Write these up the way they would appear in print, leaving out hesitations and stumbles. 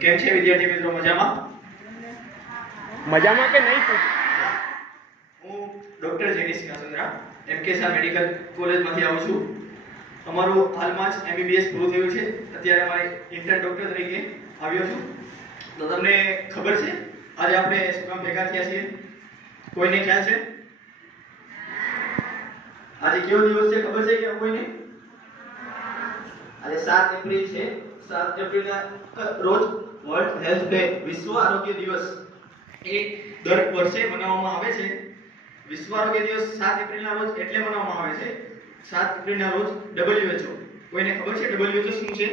કેમ છે વિદ્યાર્થી મિત્રો? મજામાં મજામાં કે નહીં? હું ડોક્ટર જેનિસ કાસુંદ્રા એમકેસઆર મેડિકલ કોલેજમાંથી આવું છું. અમારું હાલમાં જ એમબીબીએસ પૂરું થયું છે. અત્યારે અમારે ઇન્ટર્ન ડોક્ટર તરીકે આવ્યો છું. તો તમને ખબર છે આજે આપણે શું કામ ભેગા થયા છીએ? કોઈને ખ્યાલ છે આજે કેવો દિવસ છે? ખબર છે કે કોઈને? આજે 7 એપ્રિલ છે. 7 એપ્રિલના રોજ વર્લ્ડ હેલ્થ ડે, વિશ્વ આરોગ્ય દિવસ એ દર વર્ષે મનાવવામાં આવે છે. વિશ્વ આરોગ્ય દિવસ 7 એપ્રિલના રોજ એટલે મનાવવામાં આવે છે. 7 એપ્રિલના રોજ WHO, કોઈને ખબર છે WHO શું છે?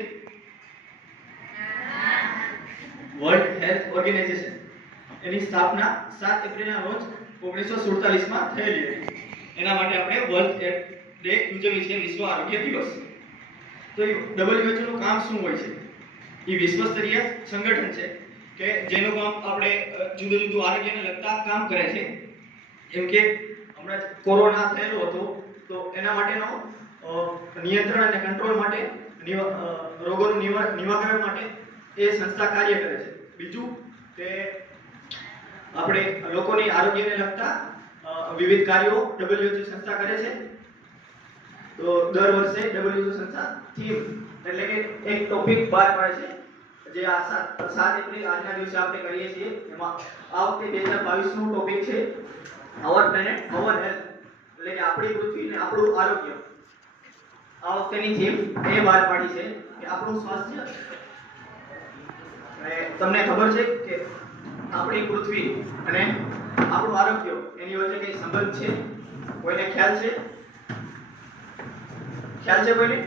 વર્લ્ડ હેલ્થ ઓર્ગેનાઇઝેશન, એની સ્થાપના 7 એપ્રિલના રોજ 1947માં થયેલી હતી. એના માટે આપણે વર્લ્ડ હેલ્થ ડે ઉજવીએ છીએ, વિશ્વ આરોગ્ય દિવસ. તો WHO નું કામ શું હોય છે? એ વિશ્વ સ્તરીય સંગઠન છે કે જેનું કામ આપણે જુદું જુદું આરોગ્યને લગતા કામ કરે છે. જેમ કે હમણાં કોરોના થયેલો હતો તો એના માટેનો નિયંત્રણ અને કંટ્રોલ માટે, રોગોનું નિવારણ માટે એ સંસ્થા કાર્ય કરે છે. બીજું કે આપણે લોકોની આરોગ્યને લગતા વિવિધ કાર્યો WHO સંસ્થા કરે છે. તો દર વર્ષે WHO સંસ્થા થીમ એટલે કે એક ટોપિક બહાર પાડે છે, જે આ 7 એપ્રિલ આજના દિવસે આપણે કરીએ છીએ. એમાં આ વખતે 2022 નું ટોપિક છે અવર પ્લેનેટ અવર હેલ્થ, એટલે કે આપણી પૃથ્વી ને આપણું આરોગ્ય. આ વખતેની થીમ એ બહાર પાડી છે કે આપણું સ્વાસ્થ્ય. અને તમને ખબર છે કે આપણી પૃથ્વી અને આપણું આરોગ્ય એની વચ્ચે કઈ સંબંધ છે? કોઈને ખ્યાલ છે? ખ્યાલ છે કોઈને?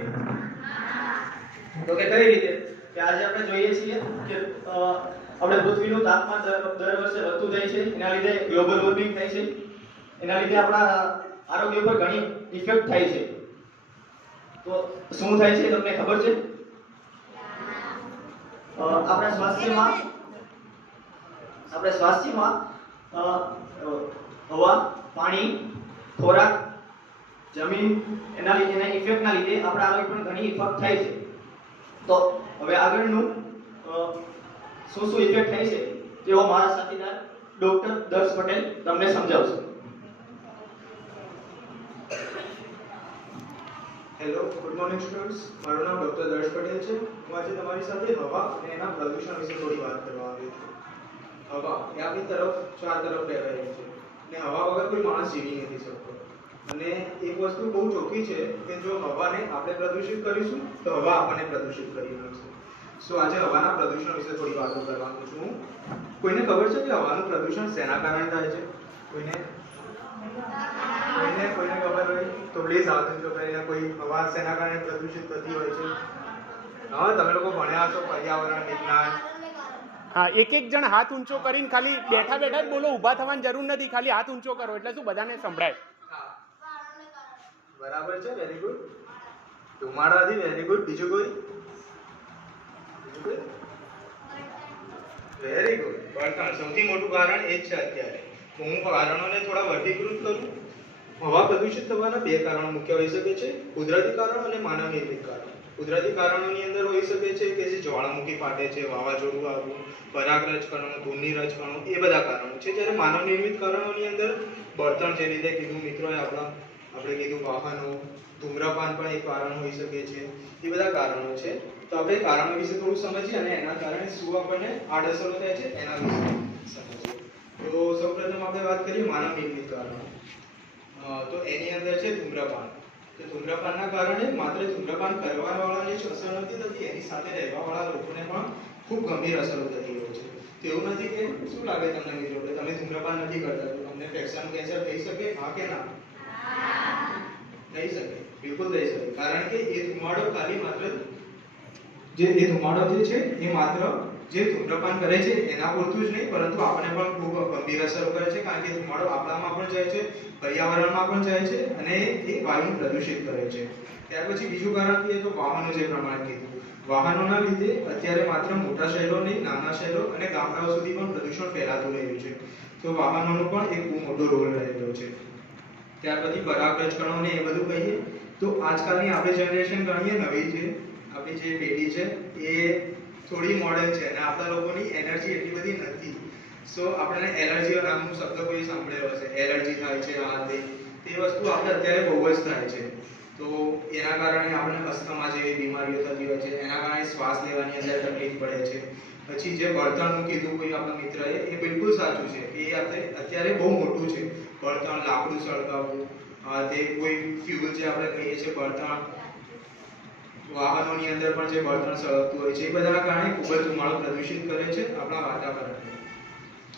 તો કે કઈ રીતે કે આજે આપણે જોઈએ છીએ કે આપણે પૃથ્વીનું તાપમાન દર વર્ષે વધતું જાય છે. એના લીધે ગ્લોબલ વોર્મિંગ થાય છે. એના લીધે આપણા આરોગ્ય પર ઘણી ઇફેક્ટ થાય છે. તો શું થાય છે તમને ખબર છે? આપણા સ્વાસ્થ્યમાં હવા, પાણી, ખોરાક, જમીન, એના ઇફેક્ટના લીધે આપણા આરોગ્ય પર ઘણી ઇફેક્ટ થાય છે. તો હવે આગળનું શું શું ઇફેક્ટ થાય છે તેઓ મારા સાથીદાર ડોક્ટર દર્શ પટેલ તમને સમજાવશે. Hello, good morning students. મારું નામ ડોક્ટર દર્શ પટેલ છે. હું આજે તમારી સાથે હવા અને એના પ્રદૂષણ વિશે થોડી વાત કરવા આવ્યો છું. હવા એ આપણી તરફ ચાર તરફ ફેલાયેલી છે અને હવા વગર કોઈ માણસ જીવી નથી શકતો. અને એક વસ્તુ બહુ ચોખ્ખી છે કે જો હવાને આપણે પ્રદૂષિત કરીશું તો હવા આપણને પ્રદૂષિત કરી નાખશે. સો આજે હવાના પ્રદૂષણ વિશે થોડી વાતો કરવાનો છું. કોઈને ખબર છે કે હવાનું પ્રદૂષણ શેના કારણે થાય છે? કોઈને ખબર હોય તો પ્લીઝ હાથ ઊંચો કરીને. કોઈ હવા શેના કારણે પ્રદૂષિત થતી હોય છે? હા, તમે લોકો ભણ્યા છો પર્યાવરણ વિજ્ઞાન. હા, એક જણ હાથ ઊંચો કરીને ખાલી બેઠા બેઠા જ બોલો, ઊભા થવાની જરૂર નથી. ખાલી હાથ ઊંચો કરો એટલે શું બધાને સંભળાય. બરાબર છે, વેરી ગુડ. ધુમાડાથી, વેરી ગુડ. બીજું કોઈ? Very good. બળતણ સૌથી મોટું કારણ એ જ છે અત્યારે. હું કારણોને થોડા વર્ગીકૃત કરું. હવા પ્રદૂષિત થવાના બે કારણો મુખ્ય હોઈ શકે છે: કુદરતી કારણ અને માનવ નિર્મિત કારણ. કુદરતી કારણોની અંદર હોઈ શકે છે કે જે જ્વાળામુખી ફાટે છે, વાવાઝોડું આવવું, પરાગરજકણો, ધૂળની રજકણો, એ બધા કારણો છે. જ્યારે માનવ નિર્મિત કારણોની અંદર બળતણ, જે રીતે કીધું મિત્રોએ આપણે કીધું વાહનો, ધૂમ્રપાન પણ એક કારણ હોઈ શકે છે. એ બધા કારણો છે. તો આપણે કારણો વિશે થોડું સમજીએ અને એના કારણે શું આપણને આડઅસરો થાય છે એના વિશે સમજીએ. તો સૌપ્રથમ આપણે વાત કરીએ માનવ નિર્મિત કારણો. તો એની અંદર છે ધૂમ્રપાન. તો ધૂમ્રપાનના કારણે માત્ર ધૂમ્રપાન કરવાવાળાને જ અસર નથી થતી, એની સાથે રહેવાવાળા લોકોને પણ ખૂબ ગંભીર અસરો થતી હોય છે. તો એવું નથી કે શું લાગે તમને મિત્રો કે તમે ધૂમ્રપાન નથી કરતા તો તમને ફેફસાનું કેન્સર થઈ શકે? હા કે ના? થઈ શકે, બિલકુલ થઈ શકે. કારણ કે એ ધુમાડો ખાલી માત્ર જે ધૂમ્રપાન કરે છે એના પૂરતું જ નહીં, પરંતુ આપણને પણ ખૂબ ગંભીર અસરો કરે છે. કારણ કે ધુમાડો આપણામાં પણ જાય છે, પર્યાવરણમાં પણ જાય છે અને એ વાયુને પ્રદૂષિત કરે છે. ત્યાર પછી બીજું કારણ કહીએ તો વાહનો, જે પ્રમાણે કીધું. વાહનોના લીધે અત્યારે માત્ર મોટા શહેરો નહીં, નાના શહેરો અને ગામડાઓ સુધી પણ પ્રદૂષણ ફેલાતું રહ્યું છે. તો વાહનોનો પણ એક બહુ મોટો રોલ રહેલો છે. ત્યાર પછી પરાગરજકણો ને એ બધું કહીએ તો આજકાલની આપણે જનરેશન ગણીએ, નવી જે આપણી જે પેઢી છે, એ થોડી મોડર્ન છે અને આપણા લોકોની એનર્જી એટલી બધી નથી. સો આપણને એલર્જી નામનો શબ્દ કોઈ સાંભળેલો હશે, એલર્જી થાય છે આ તે વસ્તુ આપણે અત્યારે બહુ જ થાય છે. તો એના કારણે આપણને અસ્થમા જેવી બીમારીઓ થતી હોય છે, એના કારણે શ્વાસ લેવાની અંદર તકલીફ પડે છે. પછી જે બળતણનું કીધું કોઈ આપણા મિત્રએ, એ બિલકુલ સાચું છે કે એ અત્યારે બહુ મોટું છે. બળતણ, લાકડું સળગાવવું, તે કોઈ ફ્યુલ જે આપણે કહીએ છીએ બળતણ, વાહનોની અંદર પણ જે બળતણ સળગતું હોય છે, એ બધાના કારણે ખૂબ જ ધુમાડો પ્રદૂષિત કરે છે આપણા વાતાવરણને.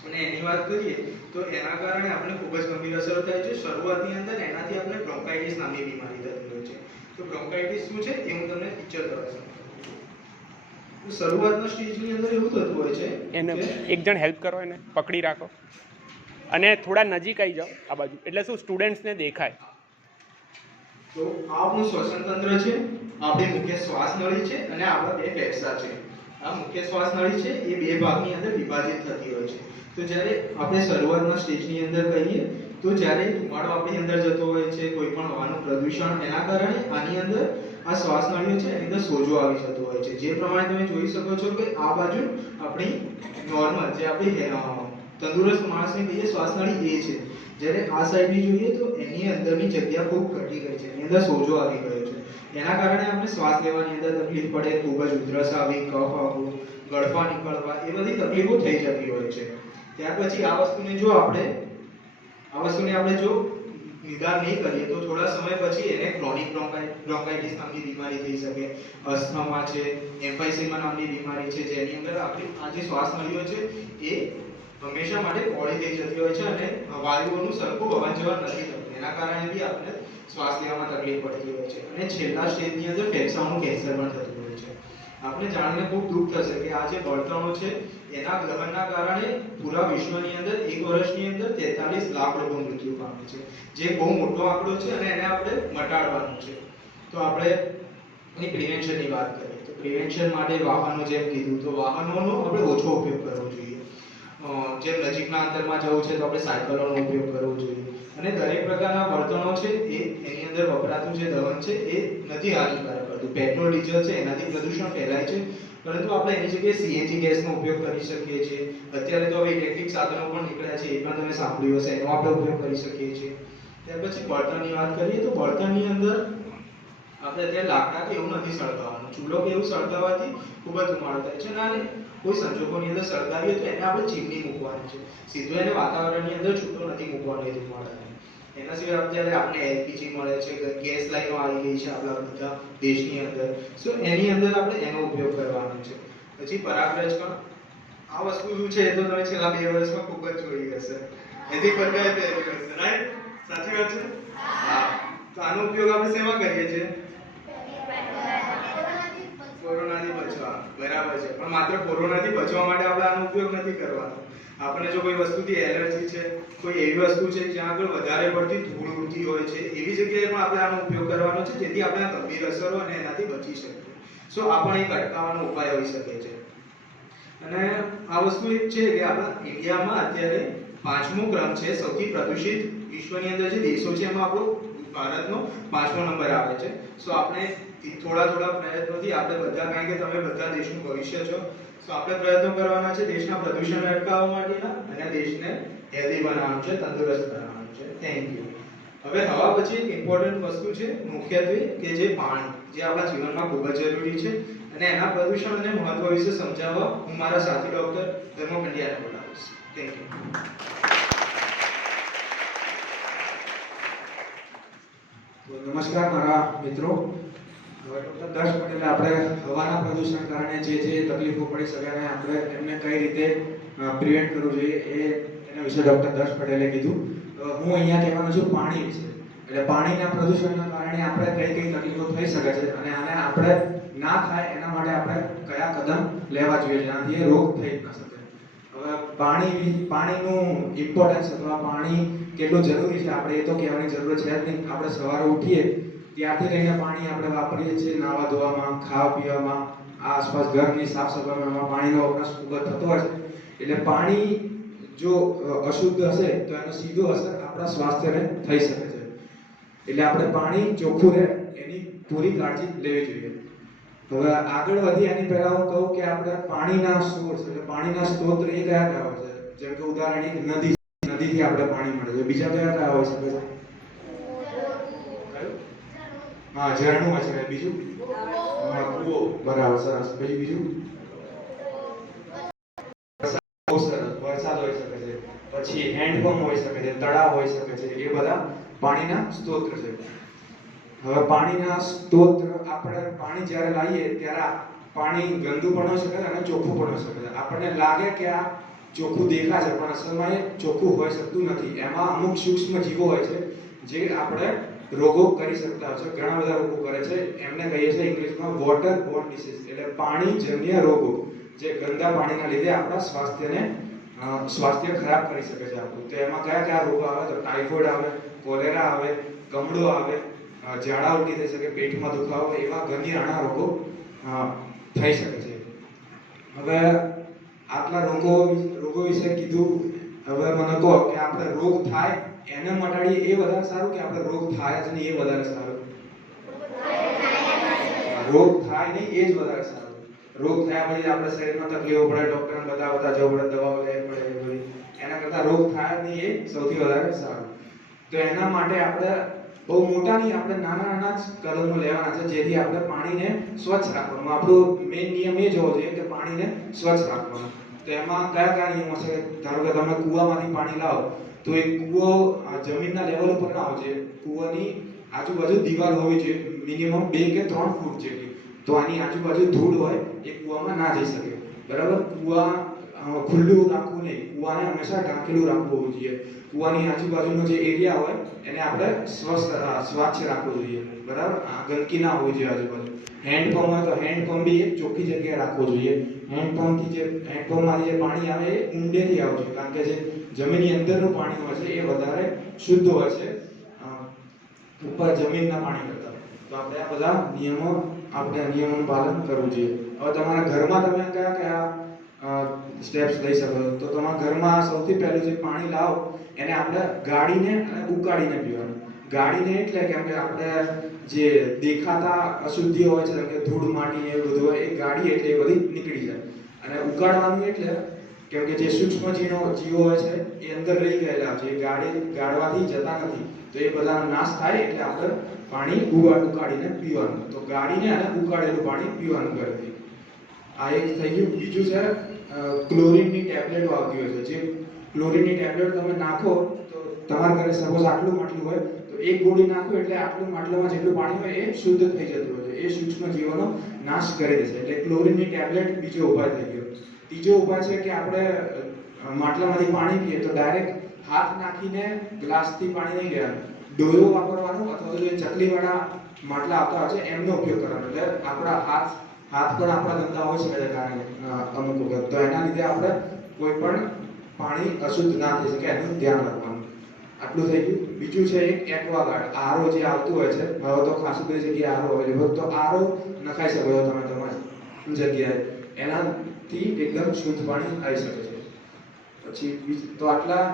અને એની વાત કરીએ તો એના કારણે આપણે ખૂબ જ ગંભીર અસરો થાય છે. શરૂઆતની અંદર એનાથી આપણે બ્રોન્કાઇટિસ નામની બીમારી થતી હોય છે. તો બ્રોન્કાઇટિસ શું છે એ હું તમને પિક્ચર દ્વારા સમજાવું. શરૂઆતના સ્ટેજની અંદર એવું થતું હોય છે એને એક જણ હેલ્પ કરો, એને પકડી રાખો અને થોડા નજીક આવી જાઓ આ બાજુ, એટલે શું સ્ટુડન્ટ્સને દેખાય. તો આ આપણું શ્વસન તંત્ર છે, આપણી મુખ્ય શ્વાસ નળી છે અને આપણા બે ફેફસા છે. આ મુખ્ય શ્વાસ નળી છે એ બે ભાગની અંદર વિભાજિત થતી હોય છે. તો જ્યારે આપણે શરૂઆતના સ્ટેજની અંદર કહીએ તો જ્યારે ધુમાડો આપણી અંદર જતો હોય છે, કોઈ પણ હવાનું પ્રદૂષણ, એના કારણે આની અંદર આ શ્વાસ નળીઓ છે એની અંદર સોજો આવી જતો હોય છે. જે પ્રમાણે તમે જોઈ શકો છો કે આ બાજુ આપણી નોર્મલ જે આપણી તંદુરસ્ત માણસની કહીએ શ્વાસ નળી એ છે, જ્યારે આ સાઈડની જોઈએ તો એની અંદરની જગ્યા ખૂબ ઘટી ગઈ છે, એની અંદર સોજો આવી ગયો છે. એના કારણે આપણે શ્વાસ લેવાની અંદર તકલીફ પડે, ખૂબ જ ઉધરસ આવી, કફ આવવું, ગળફા નીકળવા, એ બધી તકલીફો થઈ જતી હોય છે. ત્યાર પછી આ વસ્તુને આપણે જો નિદાન નહીં કરીએ તો થોડા સમય પછી એને ક્રોનિક બ્રોન્કાઇટિસ નામની બીમારી થઈ શકે. અસ્થમા છે, એમ્ફાઇસેમા નામની બીમારી છે, જેની અંદર આપણી આ જે શ્વાસ નળીઓ છે એ હંમેશા માટે પહોળી થઈ જતી હોય છે અને વાયુઓનું સરખું હવા જવા નથી થતું. એના કારણે બી આપણે શ્વાસ લેવામાં તકલીફ પડતી હોય છે. અને છેલ્લા સ્ટેજની અંદર ફેફસાનું કેન્સર પણ થતું હોય છે. આપણે જાણીને ખૂબ દુઃખ થશે કે આ જે બળતણો છે એના ગ્રહણના કારણે પૂરા વિશ્વની અંદર એક વર્ષની અંદર 43 લાખ લોકો મૃત્યુ પામે છે, જે બહુ મોટો આંકડો છે અને એને આપણે મટાડવાનું છે. તો આપણે એની પ્રિવેન્શનની વાત કરીએ તો પ્રિવેન્શન માટે વાહનો, જેમ કીધું, તો વાહનોનો આપણે ઓછો ઉપયોગ કરવો જોઈએ. જેમ નજીકના અંતરમાં જવું છે તો આપણે સાયકલોનો ઉપયોગ કરવો જોઈએ. અને દરેક પ્રકારના બળતણો છે એની અંદર વપરાતું જે દહન છે એ નથી હાનિકારક કરતું. પેટ્રોલ, ડીઝલ છે એનાથી પ્રદૂષણ ફેલાય છે, પરંતુ આપણે એની જગ્યાએ સીએનજી ગેસનો ઉપયોગ કરી શકીએ છીએ. અત્યારે તો હવે ઇલેક્ટ્રિક સાધનો પણ નીકળ્યા છે, એ પણ તમે સાંભળ્યું હશે, એનો આપણે ઉપયોગ કરી શકીએ છીએ. ત્યાર પછી બળતણની વાત કરીએ તો બળતણની અંદર આપણે અત્યારે લાકડા કે એવું નથી સળગાવવાનું. ચૂલો કે એવું સળગાવવાથી ખૂબ જ ધુમાડો થાય છે. ના કોઈ સંજોગોની અંદર સળગાવીએ તો એને આપણે ચીમની મૂકવાની છે, સીધો એને વાતાવરણની અંદર છૂટો નથી મૂકવાનો એ ધુમાડાને. એના સિવાય અત્યારે આપણે એલપીજી મળે છે, ગેસ લાઈનો આવી ગઈ છે આપણા બધા દેશની અંદર. સો એની અંદર આપણે એનો ઉપયોગ કરવાનો છે. પછી પરાગરજકણ, આ વસ્તુ શું છે એ તો તમે છેલ્લા 2 વર્ષમાં ખૂબ જ જોઈ હશે, એથી બધાએ પહેર્યું હશે, રાઈટ? સાચી વાત છે? હા. તો આનો ઉપયોગ આપણે શેમાં કરીએ છીએ? કોરોનાથી બચવા. બરાબર છે. પણ માત્ર કોરોનાથી બચવા માટે આપણે આનો ઉપયોગ નથી કરવાનો. આપણને જો કોઈ વસ્તુથી એલર્જી છે, કોઈ એવી વસ્તુ છે જ્યાં આગળ વધારે પડતી ધૂળ ઉડતી હોય છે, એવી જગ્યાએ પણ આપણે આનો ઉપયોગ કરવાનો છે, જેથી આપણે આ ગંભીર અસરો અને એનાથી બચી શકીએ. સો આ પણ એક અટકાવવાનો ઉપાય હોઈ શકે છે. અને આ વસ્તુ એક છે કે આપણા ઇન્ડિયામાં અત્યારે 5મો ક્રમ છે સૌથી પ્રદૂષિત વિશ્વની અંદર જે દેશો છે એમાં આપણો ભારતનો 5મો નંબર આવે છે. સો આપણે થોડા પ્રયત્નોથી આપણે બધા, કારણ કે તમે બધા દેશનું ભવિષ્ય છો, સો આપણે પ્રયત્નો કરવાના છે દેશના પ્રદૂષણને અટકાવવા માટેના અને દેશને હેલ્ધી બનાવવાનું છે, તંદુરસ્ત બનાવવાનું છે. Thank you. હવે હવા પછી એક ઇમ્પોર્ટન્ટ વસ્તુ છે મુખ્યત્વે કે જે પાણી, જે આપણા જીવનમાં ખૂબ જ જરૂરી છે. અને એના પ્રદૂષણ અને મહત્વ વિશે સમજાવવા હું મારા સાથી ડોક્ટર ધર્મ પંડ્યાને બોલાવીશ. Thank you. નમસ્કાર મારા મિત્રો. ડોક્ટર દર્શ પટેલે આપણે હવાના પ્રદૂષણ કારણે જે તકલીફો પડી શકે અને આપણે એમને કઈ રીતે પ્રિવેન્ટ કરવું જોઈએ એના વિશે ડોક્ટર દર્શ પટેલે કીધું. હું અહીંયા કહેવાનો છું પાણી વિશે. એટલે પાણીના પ્રદૂષણના કારણે આપણે કઈ તકલીફો થઈ શકે છે અને આને આપણે ના થાય એના માટે આપણે કયા કદમ લેવા જોઈએ જેનાથી એ રોગ થઈ ન શકે. હવે પાણીનું ઇમ્પોર્ટન્સ અથવા પાણી કેટલું જરૂરી છે આપણે એ તો કહેવાની જરૂર છે જ નહીં. આપણે સવારે ઉઠીએ ત્યારથી લઈને પાણી આપણે વાપરીએ છીએ, નાહવા ધોવામાં, ખાવા પીવામાં, આસપાસ ઘરની સાફ સફાઈમાં પાણીનો વપરાશ ખૂબ જ થતો હોય છે. એટલે પાણી જો અશુદ્ધ હશે તો એનો સીધો અસર આપણા સ્વાસ્થ્યને થઈ શકે છે. એટલે આપણે પાણી ચોખ્ખું રહે એની પૂરી કાળજી લેવી જોઈએ. હવે આગળ વધી એની પહેલા હું કહું કે આપણે પાણીના સોર્સ એટલે પાણીના સ્ત્રોત એ કયા કયા હોય છે? જેમ કે ઉદાહરણ એક નદી, નદીથી આપણે પાણી મળે છે. બીજા કયા કયા હોય શકે છે? હા, ઝરણું હોય શકે. બીજું કૂવો. બરાબર, સરસ. પછી બીજું બહુ સરસ, વરસાદ હોઈ શકે છે. પછી હેન્ડપંપ હોઈ શકે છે, તળાવ હોઈ શકે છે. એ બધા પાણીના સ્ત્રોત છે. હવે પાણીના સ્ત્રોત આપણે પાણી જ્યારે લાવીએ ત્યારે પાણી ગંદુ પણ હોઈ શકે અને ચોખ્ખું પણ હોઈ શકે છે. આપણને લાગે કે આ ચોખ્ખું દેખાય છે પણ અસલમાં એ ચોખ્ખું હોઈ શકતું નથી. એમાં અમુક સૂક્ષ્મ જીવો હોય છે જે આપણે રોગો કરી શકતા હોય છે. ઘણા બધા રોગો કરે છે. એમને કહીએ છીએ ઇંગ્લિશમાં વોટર બોર્ન ડિસીઝ એટલે પાણીજન્ય રોગો, જે ગંદા પાણીના લીધે આપણા સ્વાસ્થ્ય ખરાબ કરી શકે છે આપણું. તો એમાં કયા કયા રોગો આવે? તો ટાઇફોઇડ આવે, કોલેરા આવે, કમળો આવે, ઝાડા ઉલટી થઈ શકે, પેટમાં દુખાવો, એવા ગંભીરાણા રોગો થઈ શકે છે. હવે આટલા રોગો વિશે કીધું. હવે મને કહો કે આપણે રોગ થાય એને મટાડીએ એ વધારે સારું કે આપણે રોગ થાય જ નહીં એ વધારે સારું? રોગ થાય નહીં એ જ વધારે સારું. રોગ થયા પછી આપણે શરીરમાં તકલીફો પડે, ડોક્ટરને બતાવતા જવું પડે, દવાઓ લેવી પડે, એ બધી. એના કરતાં રોગ થાય જ નહીં એ સૌથી વધારે સારું. તો એના માટે આપણે બહુ મોટા નહીં, આપણે નાના નાના જ કદમો લેવાના છે જેથી આપણે પાણીને સ્વચ્છ રાખવાનું. આપણો મેઇન નિયમ એ જ હોવો જોઈએ કે પાણીને સ્વચ્છ રાખવાનું. તો એમાં કયા કયા નિયમો છે? ધારો કે તમે કૂવામાંથી પાણી લાવો તો એ કૂવો જમીનના લેવલ ઉપર ના હોવો જોઈએ. કૂવાની આજુબાજુ દિવાલ હોવી જોઈએ મિનિમમ 2 કે 3 ફૂટ જેટલી. તો આની આજુબાજુ ધૂળ હોય એ કૂવામાં ના જઈ શકે. બરાબર? કૂવા ખુલ્લું રાખવું નહીં, કૂવાને હંમેશા ઢાંકેલું રાખવું જોઈએ. કૂવાની આજુબાજુનો જે એરિયા હોય એને આપણે સ્વચ્છ રાખવો જોઈએ. બરાબર? ગંદકી ના હોવી જોઈએ આજુબાજુ. હેન્ડપંપ હોય તો હેન્ડપંપ બી એક ચોખ્ખી જગ્યાએ રાખવો જોઈએ. હેન્ડપંપમાંથી જે પાણી આવે એ ઊંડેથી આવવું જોઈએ, કારણ કે જે જમીનની અંદરનું પાણી હોય છે એ વધારે શુદ્ધ હોય છે ઉપર જમીનના પાણી કરતાં. તો આપણે આ બધા નિયમોનું પાલન કરવું જોઈએ. હવે તમારા ઘરમાં તમે કયા કયા સ્ટેપ્સ લઈ શકો? તો તમારા ઘરમાં સૌથી પહેલું જે પાણી લાવો એને આપણે ગાળીને અને ઉકાળીને પીવાનું. ગાળીને એટલે કેમ કે આપણે જે દેખાતા અશુદ્ધિઓ હોય છે જેમ કે ધૂળ, માટી ને એવું બધું હોય એ ગાળી એટલે એ બધી નીકળી જાય. અને ઉકાળવાનું એટલે કેમ કે જે સૂક્ષ્મ જીવો હોય છે એ અંદર રહી ગયેલા છે, એ ગાળવાથી જતા નથી. તો એ બધાનો નાશ થાય એટલે આપણે પાણી ઉકાળીને પીવાનું. તો ગાળીને અને ઉકાળેલું પાણી પીવાનું ઘરેથી. આ એક થઈ ગયું. બીજું છે ક્લોરીનની ટેબ્લેટો આવતી હોય છે. જે ક્લોરીનની ટેબ્લેટ તમે નાખો તો તમારા ઘરે સપોઝ આટલું માટલું હોય તો એક ગોળી નાખો એટલે આટલું માટલામાં જેટલું પાણી હોય એ શુદ્ધ થઈ જતું હોય છે. એ સૂક્ષ્મ જીવોનો નાશ કરી દેશે. એટલે ક્લોરીનની ટેબ્લેટ બીજો ઉપાય થઈ ગયો. ત્રીજો ઉપાય છે કે આપણે માટલામાંથી પાણી પીએ તો ડાયરેક્ટ હાથ નાખીને ગ્લાસથી પાણી નહીં લેવાનું, ડોયો વાપરવાનો અથવા તો જે ચકલીવાળા માટલા આવતા હોય છે એમનો ઉપયોગ કરવાનો. એટલે આપણા હાથ પણ આપણા ગંદા હોય છે કારણે અમુક વખત. તો એના લીધે આપણે કોઈ પણ પાણી અશુદ્ધ ના થઈ શકે એનું ધ્યાન રાખવાનું. આટલું થઈ ગયું. બીજું છે એક એક્વાગાર્ડ, આરો જે આવતું હોય છે. હવે તો ખાસી બધી જગ્યાએ આરો અવેલેબલ, તો આરો નખાઈ શકો છો તમે તમારી જગ્યાએ. એનાથી એકદમ શુદ્ધ પાણી આવી શકે છે. પછી તો આટલા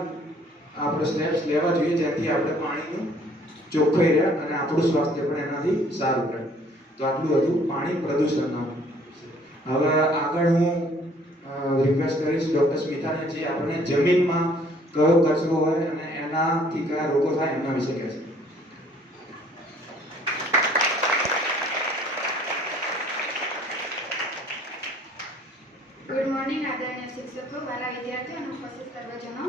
આપણે સ્ટેપ્સ લેવા જોઈએ જેથી આપણે પાણીનું ચોખ્ખાઈ રહે અને આપણું સ્વાસ્થ્ય પણ એનાથી સારું રહે. તો આટલું હતું પાણી પ્રદૂષણનું. હવે આગળ હું રિક્વેસ્ટ કરીશ ડૉક્ટર સ્મિતાને, જે આપણે જમીનમાં કયો કચરો હોય અને એનાથી કયા રોગો થાય એમના વિશે કહેશે. ગુડ મોર્નિંગ આદરણીય શિક્ષકો, વાલા વિદ્યાર્થીઓ અને ઉપસ્થિત સર્વજનો.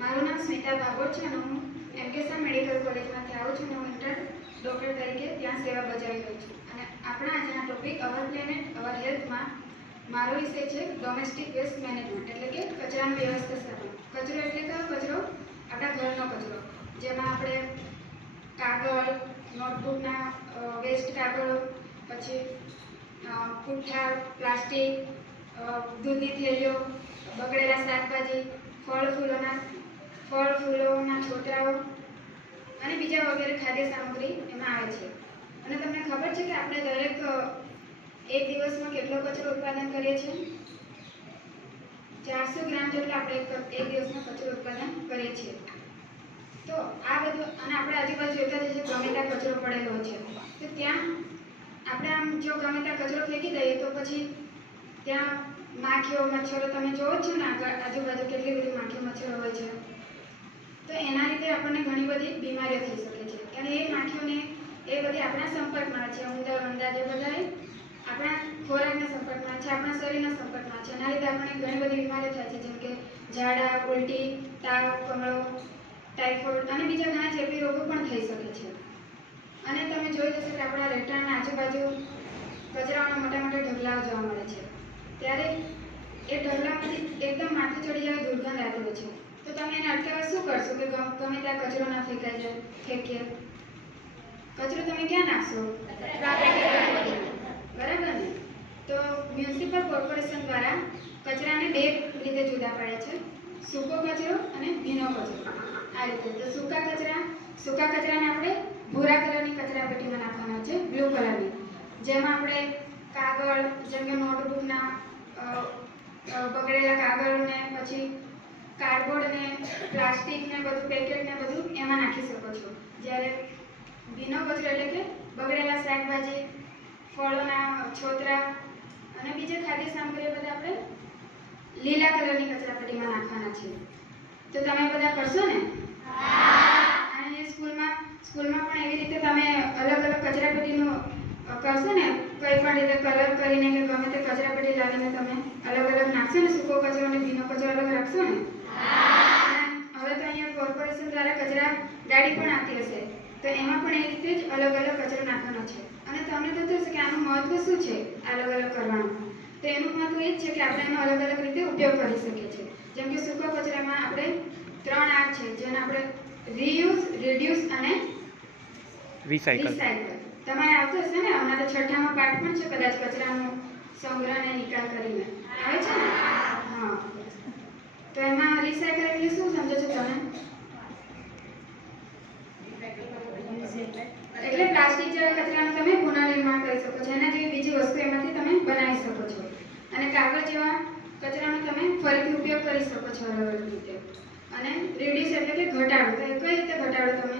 મારું નામ સ્મિતા ભાગોળ છે અને હું એમકેસર મેડિકલ કોલેજમાંથી આવું છું અને હું ઇન્ટર ડૉક્ટર તરીકે ત્યાં સેવા બજાવી રહી છું. અને આપણા આજના ટોપિક અવર પ્લેનેટ અવર હેલ્થમાં મારો વિષય છે ડોમેસ્ટિક વેસ્ટ મેનેજમેન્ટ, એટલે કે કચરાનું વ્યવસ્થાપન. કચરો એટલે કયો કચરો? આપણા ઘરનો કચરો, જેમાં આપણે કાગળ, નોટબુકના વેસ્ટ કાગળ, પછી પુઠ્ઠા, પ્લાસ્ટિક, દૂધની થેલીઓ, બગડેલા શાકભાજી, ફળ ફૂલોના છોતરાઓ અને બીજા વગેરે ખાદ્ય સામગ્રી એમાં આવે છે. અને તમને ખબર છે કે આપણે દરેક એક દિવસમાં કેટલો કચરો ઉત્પાદન કરીએ છીએ? 400 ગ્રામ જેટલો આપણે એક દિવસમાં કચરો ઉત્પાદન કરીએ છીએ. તો આ બધું, અને આપણે આજુબાજુ જોતા જઈએ ગમે ત્યાં કચરો પડેલો છે, તો ત્યાં આપણે આમ જો ગમે ત્યાં કચરો ફેંકી દઈએ તો પછી ત્યાં માખીઓ મચ્છરો તમે જોવો જ છો ને આગળ આજુબાજુ કેટલી બધી માખીઓ મચ્છરો હોય છે. તો એના લીધે આપણને ઘણી બધી બીમારીઓ થઈ શકે છે. અને એ માખીઓને એ બધી આપણા સંપર્કમાં છે, ઉંદર વંદા જે બધા આપણા ખોરાકના સંપર્કમાં છે, આપણા શરીરના સંપર્કમાં છે. એના લીધે આપણને ઘણી બધી બીમારીઓ થાય છે, જેમ કે ઝાડા, ઉલટી, તાવ, કમળો, ટાઇફોઇડ અને બીજા ઘણા ચેપી રોગો પણ થઈ શકે છે. અને તમે જોઈ જશો કે આપણા રહેઠાણના આજુબાજુ કચરાઓના મોટા મોટા ઢગલાઓ જોવા મળે છે. ત્યારે એ ઢગલામાંથી એકદમ માથે ચડી જાય દુર્ગંધ આવતી હોય છે. તો તમે એને અટકાવવા શું કરશો કે ગમે ત્યાં કચરો ના ફેંકાય જાય, ફેંકીએ કચરો તમે ક્યાં નાખશો? બરાબર ને? તો મ્યુનિસિપલ કોર્પોરેશન દ્વારા કચરાને બે રીતે જુદા પાડ્યા છે, સૂકો કચરો અને ભીનો કચરો. આ રીતે તો સૂકા કચરાને આપણે ભૂરા કલરની કચરા પેટીમાં નાખવાના છે, બ્લુ કલરની, જેમાં આપણે કાગળ જેમ કે નોટબુકના બગડેલા કાગળને પછી કાર્ડબોર્ડને પ્લાસ્ટિકને બધું પેકેટને બધું એમાં નાખી શકો છો. જ્યારે ભીનો કચરો એટલે કે બગડેલા શાકભાજી, ફળોના છોતરા અને બીજા ખાદ્ય સામગ્રી બધા આપણે લીલા કલરની કચરાપેટીમાં નાખવાના છે. તો તમે બધા કરશો ને? અને સ્કૂલમાં પણ એવી રીતે તમે અલગ અલગ કચરાપેટીનું કરશો ને, કંઈ પણ રીતે કલર કરીને કે ગમે તે કચરાપેટી લાવીને તમે અલગ અલગ નાખશો ને, સૂકો કચરો અને ભીનો કચરો અલગ રાખશો ને. હવે તો અહીંયા કોર્પોરેશન દ્વારા કચરા ગાડી પણ આવતી હશે, તો એમાં પણ એ રીતે જ અલગ અલગ કચરો નાખવાનો છે. અને તમને થતું હશે કે આનું મહત્વ શું છે અલગ અલગ કરવાનું? તો એનું મહત્વ એ જ છે કે આપણે એનો અલગ અલગ રીતે ઉપયોગ કરી શકીએ છીએ. જેમ કે સૂકા કચરામાં આપણે 3 R છે, જેને આપણે રીયુઝ, રિડ્યુસ અને રિસાયકલ. તમારે આવતું હશે ને, હમણાં તો 6ઠામાં પાઠ પણ છે કદાચ, કચરાનો સંગ્રહ અને નિકાલ કરીને આવે છે ને. હા, તો એમાં રિસાયકલ એટલે શું સમજો છો તમે? એટલે પ્લાસ્ટિક જેવા કચરાનું તમે પુનર્નિર્માણ કરી શકો છો, એના જેવી બીજી વસ્તુ એમાંથી તમે બનાવી શકો છો. અને કાગળ જેવા કચરાનો તમે ફરીથી ઉપયોગ કરી શકો છો અલગ અલગ રીતે. અને રિડ્યુસ એટલે કે ઘટાડો. તો એ કઈ રીતે ઘટાડો તમે?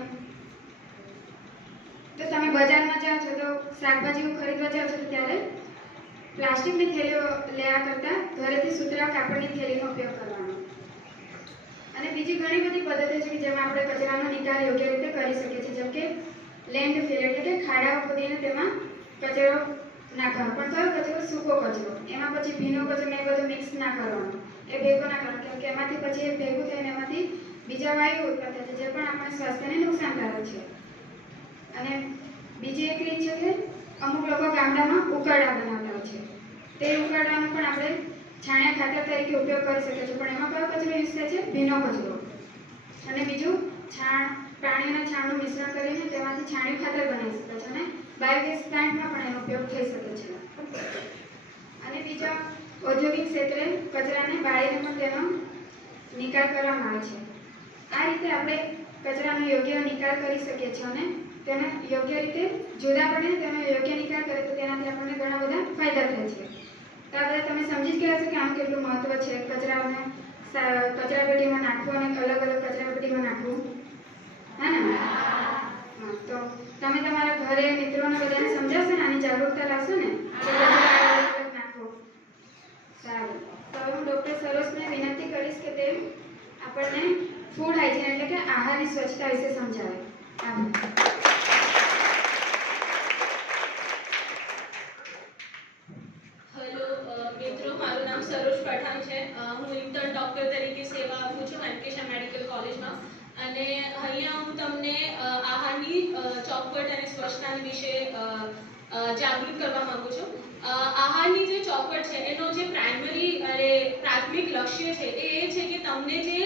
તો તમે બજારમાં જાઓ છો તો શાકભાજીઓ ખરીદવા જાઓ છો તો ત્યારે પ્લાસ્ટિકની થેલીઓ લેવા કરતાં ઘરેથી સુતરાઉ કાપડની થેલીનો ઉપયોગ કરવાનો. અને બીજી ઘણી બધી પદ્ધતિઓ છે કે જેમાં આપણે કચરાનો નિકાલ યોગ્ય રીતે કરી શકીએ છીએ. જેમ કે લેન્ડફિલ એટલે કે ખાડાઓ ખોદીને તેમાં કચરો નાખવાનો. પણ કયો કચરો? સૂકો કચરો. એમાં પછી ભીનો કચરો ને એ બધું મિક્સ ના કરવાનું, એ ભેગો ના કરવાનો, કેમ કે એમાંથી પછી એ ભેગું થઈને એમાંથી બીજા વાયુ ઉત્પન્ન થાય છે, જે પણ આપણા સ્વાસ્થ્યને નુકસાનકારક છે. અને બીજી એક રીત છે કે અમુક લોકો ગામડામાં ઉકરડા બનાવતા હોય છે, તે ઉકરડાનો પણ આપણે છાણિયા ખાતર તરીકે ઉપયોગ કરી શકીએ છીએ. પણ એમાં કયો કચરો યુઝ થાય છે? ભીનો કચરો. અને બીજું છાણ, પ્રાણીઓના છાણનું મિશ્રણ કરીને તેમાંથી છાણિયું ખાતર બનાવી શકે છે. અને બાયોગેસ પ્લાન્ટમાં પણ એનો ઉપયોગ થઈ શકે છે. અને બીજા ઔદ્યોગિક ક્ષેત્રે કચરાને બાળીને પણ તેનો નિકાલ કરવામાં આવે છે. આ રીતે આપણે કચરાનો યોગ્ય નિકાલ કરી શકીએ છીએ. અને તેને યોગ્ય રીતે જુદા પાડીને તેનો યોગ્ય નિકાલ કરે તો તેનાથી આપણને ઘણા બધા ફાયદા થાય છે. તો આ બધા તમે સમજી જ ગયા છો કે આનું કેટલું મહત્વ છે, કચરાને કચરાપેટીમાં નાખવું અને અલગ અલગ કચરાપેટીમાં નાખવું. હા ને? હા, તો તમે તમારા ઘરે મિત્રોને બધાને સમજાવશો ને, આની જાગૃતતા લાવશો ને કે કચરો અલગ અલગ નાખવો. સારું, તો હવે હું ડૉક્ટર સરોજને વિનંતી કરીશ કે તે આપણને ફૂડ હાઇજીન એટલે કે આહારની સ્વચ્છતા વિશે સમજાવે. આભાર. હેલો મિત્રો, મારું નામ સરોજ પઠાણ છે. હું ઇન્ટર્ન ડૉક્ટર તરીકે સેવા આપું છું વેંકટેશ્વર મેડિકલ કોલેજમાં. અને અહીંયા હું તમને આહારની ચોખવટ અને સ્વચ્છતાની વિશે જાગૃત કરવા માંગુ છું. આહારની જે ચોખવટ છે એનો જે પ્રાથમિક લક્ષ્ય છે એ છે કે તમને જે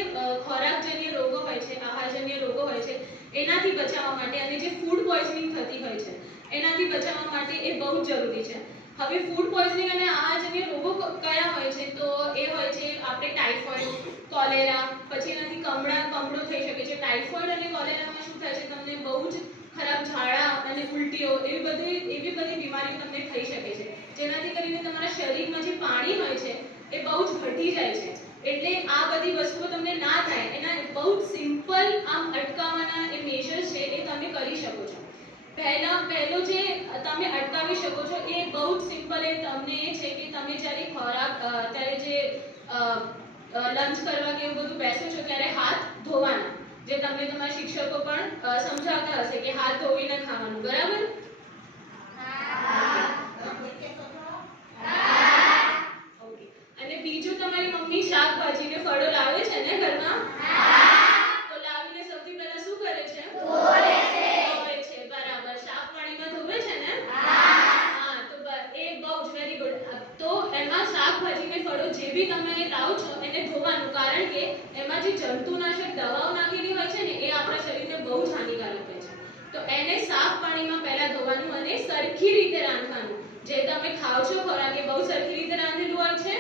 ખોરાકજન્ય રોગો હોય છે, આહારજન્ય રોગો હોય છે, એનાથી બચાવવા માટે, અને જે ફૂડ પોઈઝનિંગ થતી હોય છે એનાથી બચાવવા માટે એ બહુ જ જરૂરી છે. હવે ફૂડ પોઈઝનિંગ અને આહારજન્ય રોગો કયા હોય છે? તો એ હોય છે આપણે ટાઇફોઇડ, કોલેરા, પછી એનાથી કમળો થઈ શકે છે. ટાઇફોઇડ અને કોલેરામાં શું થાય છે? તમને બહુ જ ખરાબ ઝાડા અને ઉલટીઓ એવી બધી બીમારીઓ તમને થઈ શકે છે, જેનાથી કરીને તમારા શરીરમાં જે પાણી હોય છે એ બહુ જ ઘટી જાય છે. એટલે આ બધી વસ્તુઓ તમને ના થાય એના બહુ જ સિમ્પલ આમ અટકાવવાના એ મેજર્સ છે એ તમે કરી શકો છો. પહેલો જે તમે અટકાવી શકો છો. એ બહુ જ સિમ્પલ એ તમને એ છે કે તમે જ્યારે ખોરાક ત્યારે જે લંચ કરવા કે એવું બધું બેસો છો ત્યારે હાથ ધોવાના, જે તમને તમારા શિક્ષકો પણ સમજાવતા હશે કે હાથ ધોઈને ખાવાનું, બરાબર? ઓકે. અને બીજું, તમારી મમ્મી શાકભાજી ને ફળો લાવે છે ને ઘરમાં? તો લાવીને સૌથી પહેલા શું કરે છે? ધોવે છે. બરાબર. સાફ પાણીમાં ધોવે છે ને? હા. તો એ બહુ જ વેરી ગુડ. તો એમાં શાકભાજી ને ફળો જે બી તમે લાવો છો એને ધોવાનું, કારણ કે એમાં જે જંતુનાશક દવાઓ નાખેલી હોય છે ને એ આપણા શરીરને બહુ જ હાનિકારક હોય છે. તો એને સાફ પાણીમાં પહેલા ધોવાનું અને સરખી રીતે રાંધવાનું. જે તમે ખાઓ છો ખોરાક એ બહુ સરખી રીતે રાંધેલું હોય છે?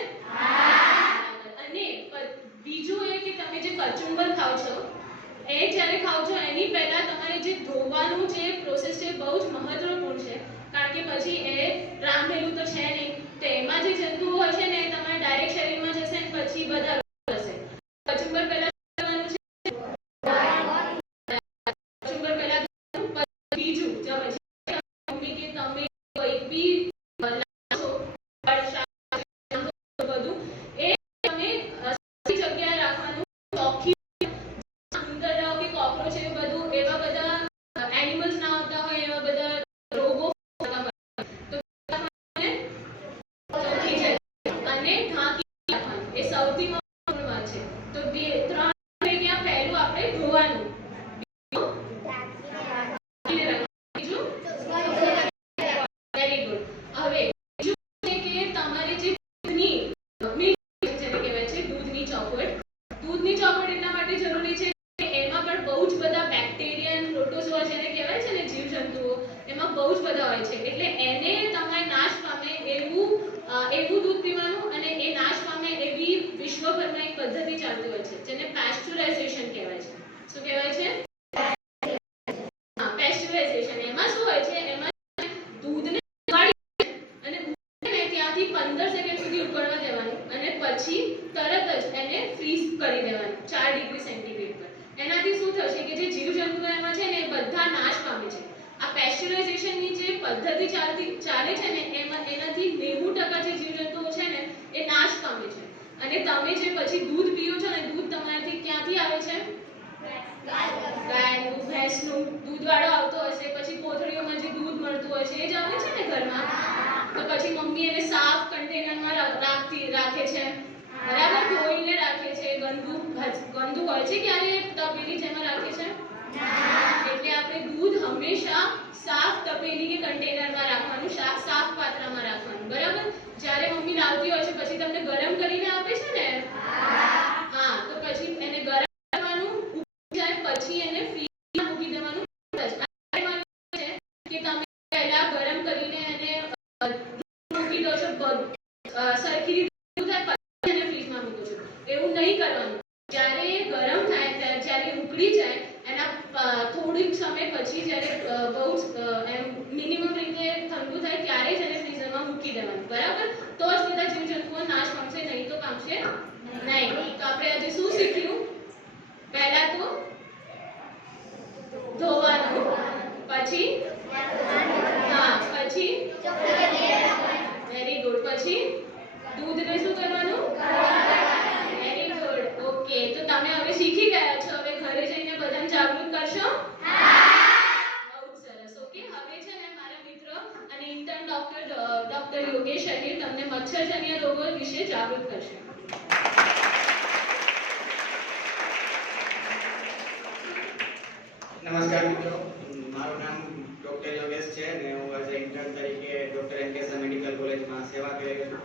અને બીજું એ કે તમે જે કચુંબર ખાઓ છો એ જ્યારે ખાઓ છો એની પહેલા તમારે જે ધોવાનું જે પ્રોસેસ છે બહુ જ મહત્વપૂર્ણ છે, કારણ કે પછી એ રાંધેલું તો છે નહીં, તો એમાં જે જંતુઓ હોય છે ને એ તમારા ડાયરેક્ટ શરીરમાં જશે અને પછી બધા રોગ થશે. કચુંબર પહેલા ધોવાનું છે. કચુંબર પહેલા ધોવાનું. બીજું મમ્મી કે તમે કોઈ બી બધું એ તમે જગ્યાએ રાખવાનું. ચોખ્ખી ઉંદરડાઓ કે કોકરોચ એ બધું એવા બધા એનિમલ્સ ના હોતા હોય, એવા બધા રોગો હોતા હોય, તો ચોખ્ખી જગ્યા અને ઢાંકી રાખવાનું. એ સૌથી મહત્વની વાત છે. તો 3 થઈ ગયા. પહેલું આપણે ધોવાનું, બીજું વેરી ગુડ. હવે બીજું છે કે તમારે જે દૂધની મિલ્ક જેને કહેવાય છે દૂધની ચોકલેટ. દૂધની ચોકલેટ એટલા માટે જરૂરી છે કે એમાં પણ બહુ જ બધા બેક્ટેરિયા અને પ્રોટોઝોઆ જેને કહેવાય છે ને જીવજંતુઓ, એમાં બહુ જ બધા હોય છે. એટલે એને તમારે નાશ પામે એવું દૂધ પીવાનું, અને એ નાશ પામે એવી વિશ્વભરમાં એક પદ્ધતિ ચાલતી હોય છે જેને પેસ્ચ્યુરાઇઝેશન કહેવાય છે. શું કહેવાય છે? પેસ્ચ્યુરાઇઝેશન. એમાં શું હોય છે? એમાં દૂધને ઉકાળી અને ઉકાળીને ત્યાંથી 15 સેકન્ડ સુધી ઉકળવા દેવાનું અને પછી તરત જ એને ફ્રીઝ કરી દેવાનું 4 ડિગ્રી સેન્ટીગ્રેડ પર. એનાથી શું થશે કે જે જીવજંતુઓ એમાં છે ને એ બધા નાશ પામે છે. આ પેસ્ચ્યુરાઇઝેશનની જે પદ્ધતિ ચાલે છે ને એનાથી 90% જે જીવજંતુઓ છે ને એ નાશ પામે છે. અને તમે જે પછી દૂધ પીઓ છો ને, દૂધ તમારાથી ક્યાંથી આવે છે? ગાયનું, ભેંસનું દૂધવાળો આવતો હશે, પછી કોથળીઓમાં જે દૂધ મળતું હોય છે એ જ આવે છે ને ઘરમાં. તો પછી મમ્મી એને સાફ કન્ટેનરમાં રાખે છે, બરાબર? ધોઈને રાખે છે. ગંદુ હોય છે ક્યારે તપેલી જેમાં રાખે છે? એટલે આપણે દૂધ હંમેશા સાફ તપેલી કે કન્ટેનરમાં રાખવાનું, સાફ પાત્રમાં રાખવાનું, બરાબર? જ્યારે મમ્મી લાવતી હોય છે પછી તમને ગરમ કરીને આપે છે ને? હા. તો પછી એને ગરમ કરવાનું, જાય પછી એને ફ્રીઝમાં મૂકી દેવાનું. કે તમે પહેલા ગરમ કરીને એને મૂકી દો છો સરખી રીતે થાય પછી એને ફ્રીઝમાં મૂકો છો. એવું નહીં કરવાનું. જ્યારે ગરમ થાય જ્યારે ઉકળી જાય એના થોડીક સમય પછી જ્યારે બહુ એમ મિનિમમ રીતે ઠંડુ થાય ત્યારે જ એને ફ્રીઝરમાં મૂકી દેવાનું, બરાબર? તો જ બધા જીવજંતુઓ નાશ પામશે, નહીં તો પામશે નહીં. તો આપણે આજે શું શીખ્યું? પહેલા તો ધોવાનું, પછી પછી વેરી ગુડ. પછી દૂધને શું કરવાનું? Very good. ઓકે. તો તમે હવે શીખી ગયા છો. હવે ઘરે જઈને બધાને જાગૃત કરશો? બહુ સરસ. ઓકે. હવે છે ને મારા મિત્ર અને ઇન્ટર્ન ડોક્ટર યોગેશ અહિર તમને મચ્છરજન્ય રોગો વિશે જાગૃત કરશે. નમસ્કાર મિત્રો, મારું નામ ડોક્ટર યોગેશ છે અને હું એઝ ઇન્ટર્ન તરીકે ડોક્ટર એમકેસા મેડિકલ કોલેજમાં સેવા કરી રહ્યો છું.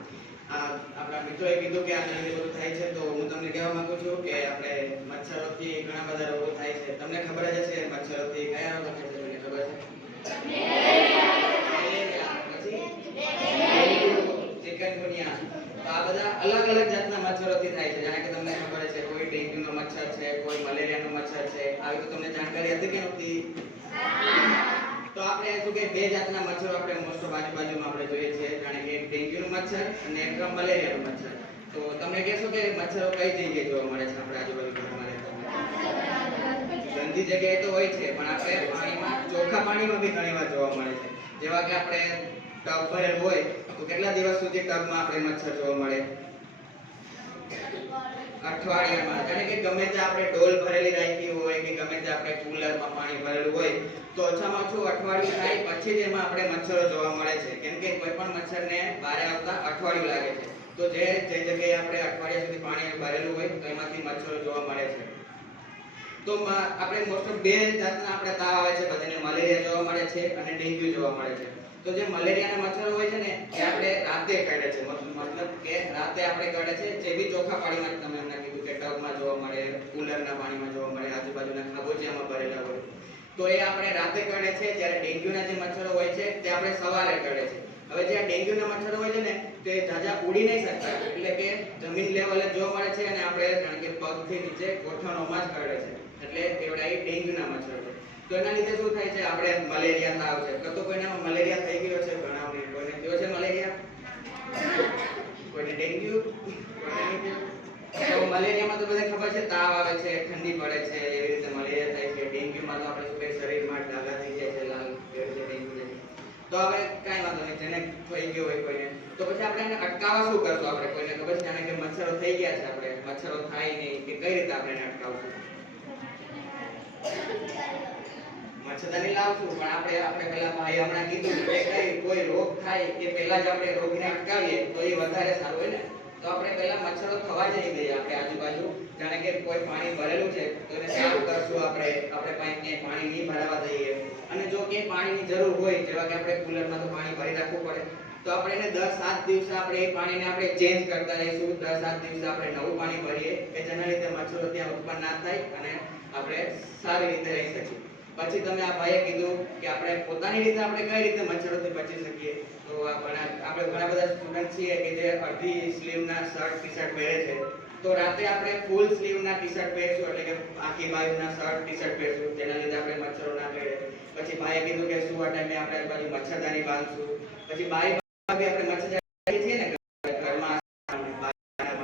આપણા મિત્રોએ કીધું કે આ રીતે બધું થાય છે, તો હું તમને કહેવા માંગુ છું કે આપણે મચ્છરોથી ઘણા બધા રોગો થાય છે. તમને ખબર જ હશે મચ્છરોથી કયા રોગો થાય છે? તમને ખબર છે? ચિકનગુનિયા. તો આ બધા અલગ અલગ જાતના મચ્છરોથી થાય છે. જાણે કે તમને ખબર છે કોઈ ડેન્ગ્યુનો મચ્છર છે, કોઈ મલેરિયાનો મચ્છર છે. આવી તો તમને જાણકારી હતી કે નહોતી? તો આપણે શું કે 2 જાતના મચ્છરો આપણે મોસ્ટ ઓફ આજુબાજુમાં આપણે જોઈએ છીએ, જાણે કે ડેન્ગ્યુનું મચ્છર અને એક મલેરિયાનું મચ્છર. તો તમે કહેશો કે મચ્છરો કઈ જગ્યાએ જોવા મળે છે આપણે આજુબાજુ ઘરમાં રહેતા? ગંદી જગ્યાએ તો હોય છે, પણ આપણે પાણીમાં ચોખ્ખા પાણીમાં બી ઘણી વાર જોવા મળે છે. જેવા કે આપણે ટબ ભરેલું હોય તો કેટલા દિવસ સુધી ટબમાં આપણે મચ્છર જોવા મળે? અઠવાડિયામાં. કારણ કે ગમે તે આપણે ડોલ ભરેલી રાખી હોય કે ગમે તે આપણે કુલરમાં પાણી ભરેલું હોય તો ઓછામાં ઓછું અઠવાડિયું થાય પછી જ એમાં આપણે મચ્છરો જોવા મળે છે. કેમ કે કોઈ પણ મચ્છરને બહાર આવતા અઠવાડિયું લાગે છે. તો જે જગ્યાએ આપણે અઠવાડિયા સુધી પાણી ભરેલું હોય તો એમાંથી મચ્છરો જોવા મળે છે. તો આપણે મોસ્ટ ઓફ બે જાતના આપણે તાવ આવે છે બધાને, મલેરિયા જોવા મળે છે અને ડેન્ગ્યુ જોવા મળે છે. તો જે મલેરિયાના મચ્છરો હોય છે ને એ આપણે રાતે કરડે છે, મતલબ કે રાતે આપણે કરડે છે. જે બી ચોખ્ખા પાણીમાં તમે એમને કીધું કે ટબમાં જોવા મળે, કુલરના પાણીમાં જોવા મળે, આજુબાજુના ખાબોચિયામાં ભરેલા હોય તો એ આપણે રાતે કરડે છે. જ્યારે ડેન્ગ્યુના જે મચ્છરો હોય છે તે આપણે સવારે કરડે છે. હવે જે ડેન્ગ્યુના મચ્છરો હોય છે ને તે જાજા ઉડી નહીં શકતા, એટલે કે જમીન લેવલે જોવા મળે છે અને આપણે જાણે કે પગથી નીચે ગોઠણોમાં જ કરડે છે. એટલે એવડા એ ડેન્ગ્યુના મચ્છરો છે. તો એના લીધે શું થાય છે, આપણે મલેરિયા તાવ છે. તો કોઈનામાં મલેરિયા થઈ ગયો છે? ઘણાને. કોઈને થયો છે મલેરિયા? કોઈને ડેન્ગ્યુ? કોઈને નહીં થયો? તો મલેરિયામાં તો બધાને ખબર છે, તાવ આવે છે, ઠંડી પડે છે, એવી રીતે મલેરિયા થાય છે. ડેન્ગ્યુમાં તો આપણે શું કહે, શરીરમાં ડાઘા થઈ જાય છે, લાલ એવી રીતે ડેન્ગ્યુ છે. તો હવે કાંઈ વાંધો નહીં, જેને થઈ ગયો હોય કોઈને, તો પછી આપણે એને અટકાવવા શું કરશું? આપણે કોઈને ખબર છે જાણે કે મચ્છરો થઈ ગયા છે, આપણે મચ્છરો થાય નહીં કે કઈ રીતે આપણે એને અટકાવશું? મચ્છરદાની લાવશું, પણ આપણે પેલા ભાઈ હમણાં કીધું કે કઈ કોઈ રોગ થાય કે પહેલા જ આપણે રોગને અટકાવીએ તો એ વધારે સારું હોય ને. તો આપણે પહેલા મચ્છરો થવા જ નહીં દઈએ. આપણે આજુબાજુ જાણે કે કોઈ પાણી ભરેલું છે તો એને સાફ કરશું. આપણે ક્યાંય પાણી નહીં ભરાવા દઈએ. અને જો કે પાણીની જરૂર હોય, જેવા કે આપણે કુલરમાં તો પાણી ભરી રાખવું પડે, તો આપણે એને 10-7 દિવસે આપણે એ પાણીને આપણે ચેન્જ કરતા રહીશું. 10-7 દિવસે આપણે નવું પાણી ભરીએ કે જેના લીધે મચ્છરો ત્યાં ઉત્પન્ન ના થાય અને આપણે સારી રીતે રહી શકીએ. પછી તમે આ ભાઈએ કીધું કે આપણે પોતાની રીતે આપણે કઈ રીતે મચ્છરોથી બચી શકીએ. તો આપણે ઘણા બધા સ્ટુડન્ટ છીએ કે જે અડધી સ્લીવના શર્ટ ટી-શર્ટ પહેરે છે. તો રાતે આપણે ફૂલ સ્લીવના ટી-શર્ટ પહેરશું, એટલે કે આખી બાજુના શર્ટ ટી-શર્ટ પહેરશું, જેના લીધે આપણે મચ્છરો ના કરડે. પછી ભાઈએ કીધું કે સુવા ટાઈમે આપણે બાજુ મચ્છરદાની બાંધશું. પછી બારી ભાગે આપણે મચ્છરદાની છીએ ને ઘરમાં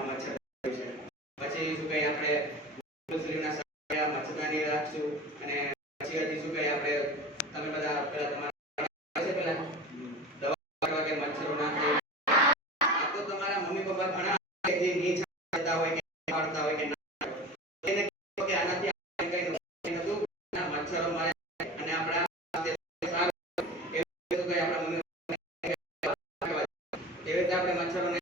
મચ્છરદાની છે. પછી શું કહે, આપણે ફૂલ સ્લીવના શર્ટ મચ્છરદાની રાખશું. અને પછી હજી શું કહે, આપણે તમે બધા પેલા તમારા છે પેલા દવા કે મચ્છરો ના થાય. આ તો તમારા મમ્મી પપ્પા ઘણા જે નીચ કરતા હોય કે પાડતા હોય કે ના, એને કે આનાથી કઈ નુકસાન નતું, ના મચ્છરો મારે અને આપણા સારું એવું કઈ આપણા મમ્મી એવી રીતે આપણે મચ્છરોને